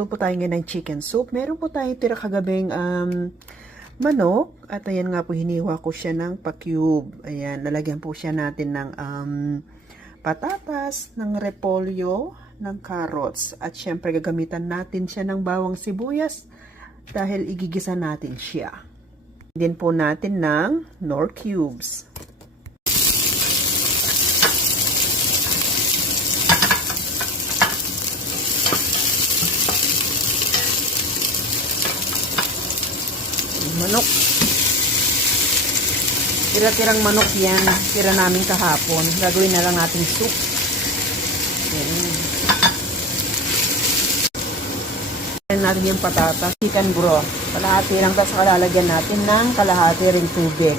Po tayo ngayon ng chicken soup. Meron po tayo tira kagabing manok. At ayan nga po, hiniwa ko siya ng pa-cube. Ayan, lalagyan po siya natin ng patatas, ng repolyo, ng carrots. At syempre gagamitan natin siya ng bawang sibuyas dahil igigisa natin siya. Din po natin ng Knorr cubes. Manok. Tira-tirang manok yan. Tira namin kahapon. Gagawin na lang natin soup. Ayan natin yung patatas. Chicken broth. Kalahati lang, tapos lalagyan natin ng kalahati ring tubig.